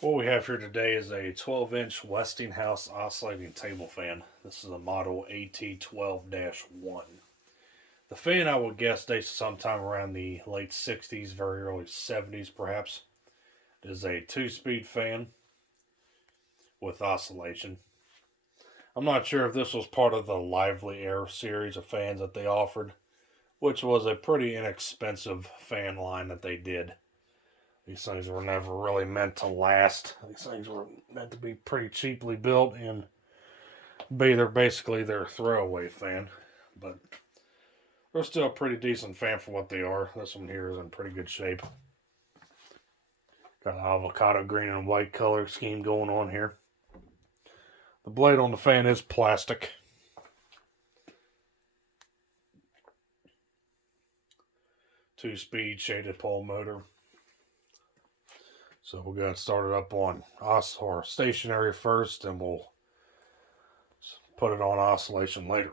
What we have here today is a 12-inch Westinghouse oscillating table fan. This is a model AT12-1. The fan, I would guess, dates sometime around the late 60s, very early 70s perhaps. It is a 2-speed fan with oscillation. I'm not sure if this was part of the Lively-Aire series of fans that they offered, which was a pretty inexpensive fan line that they did. These things were never really meant to last. These things were meant to be pretty cheaply built and be basically their throwaway fan. But they're still a pretty decent fan for what they are. This one here is in pretty good shape. Got an avocado green and white color scheme going on here. The blade on the fan is plastic. Two-speed shaded pole motor. So we'll get started up on stationary first, and we'll put it on oscillation later.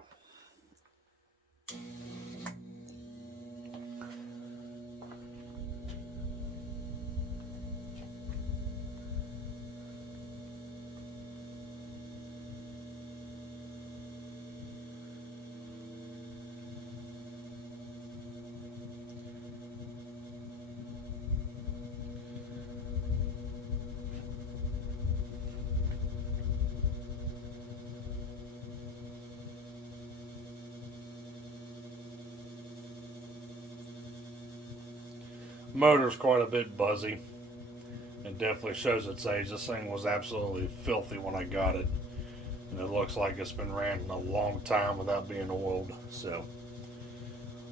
Motor's quite a bit buzzy. It definitely shows its age. This thing was absolutely filthy when I got it. And it looks like it's been ran a long time without being oiled. So,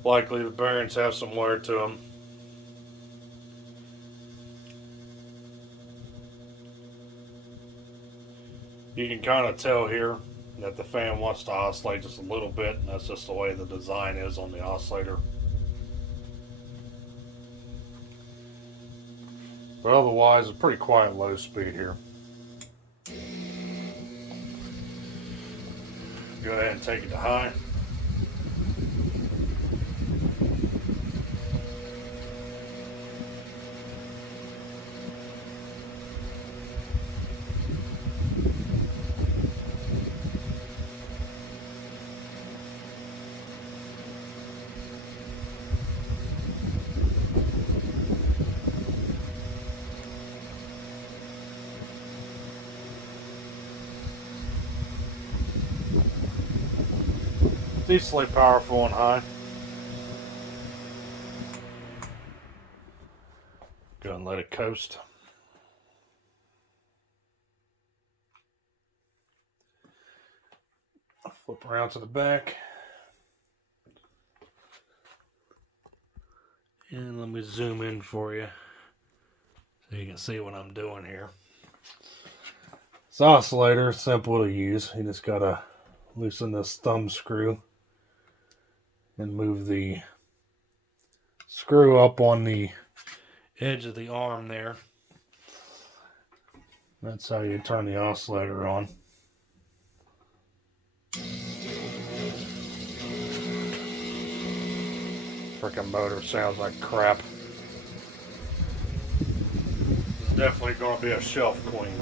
likely the bearings have some wear to them. You can kind of tell here that the fan wants to oscillate just a little bit, and that's just the way the design is on the oscillator. But otherwise, a pretty quiet low speed here. Go ahead and take it to high. Decently powerful and high. Go ahead and let it coast. Flip around to the back. And let me zoom in for you so you can see what I'm doing here. This oscillator is simple to use. You just gotta loosen this thumb screw and move the screw up on the edge of the arm there. That's how you turn the oscillator on. Freaking motor sounds like crap. It's definitely going to be a shelf queen.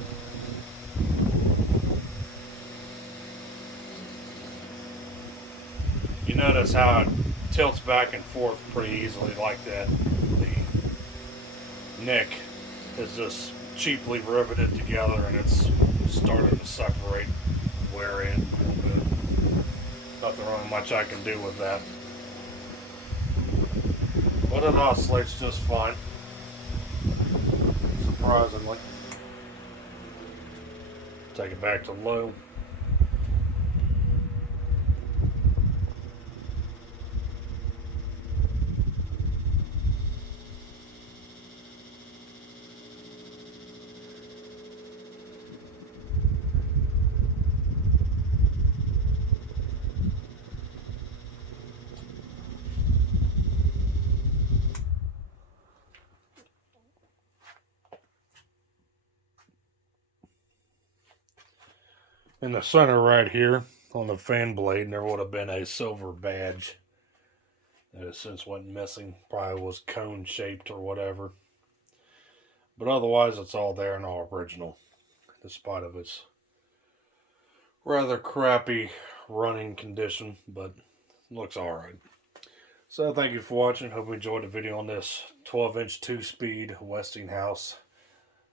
You notice how it tilts back and forth pretty easily like that. The neck is just cheaply riveted together, and it's starting to separate, wear in a little bit. Nothing really much I can do with that. But it oscillates just fine, surprisingly. Take it back to low. In the center right here on the fan blade, there would have been a silver badge that has since went missing. Probably was cone shaped or whatever. But otherwise, it's all there and all original, despite of its rather crappy running condition, but looks alright. So thank you for watching. Hope you enjoyed the video on this 12-inch 2-speed Westinghouse,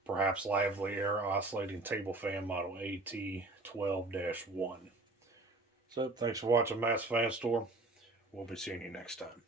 perhaps Lively-Aire oscillating table fan model AT12-1. So thanks for watching Matt's Fan Store. We'll be seeing you next time.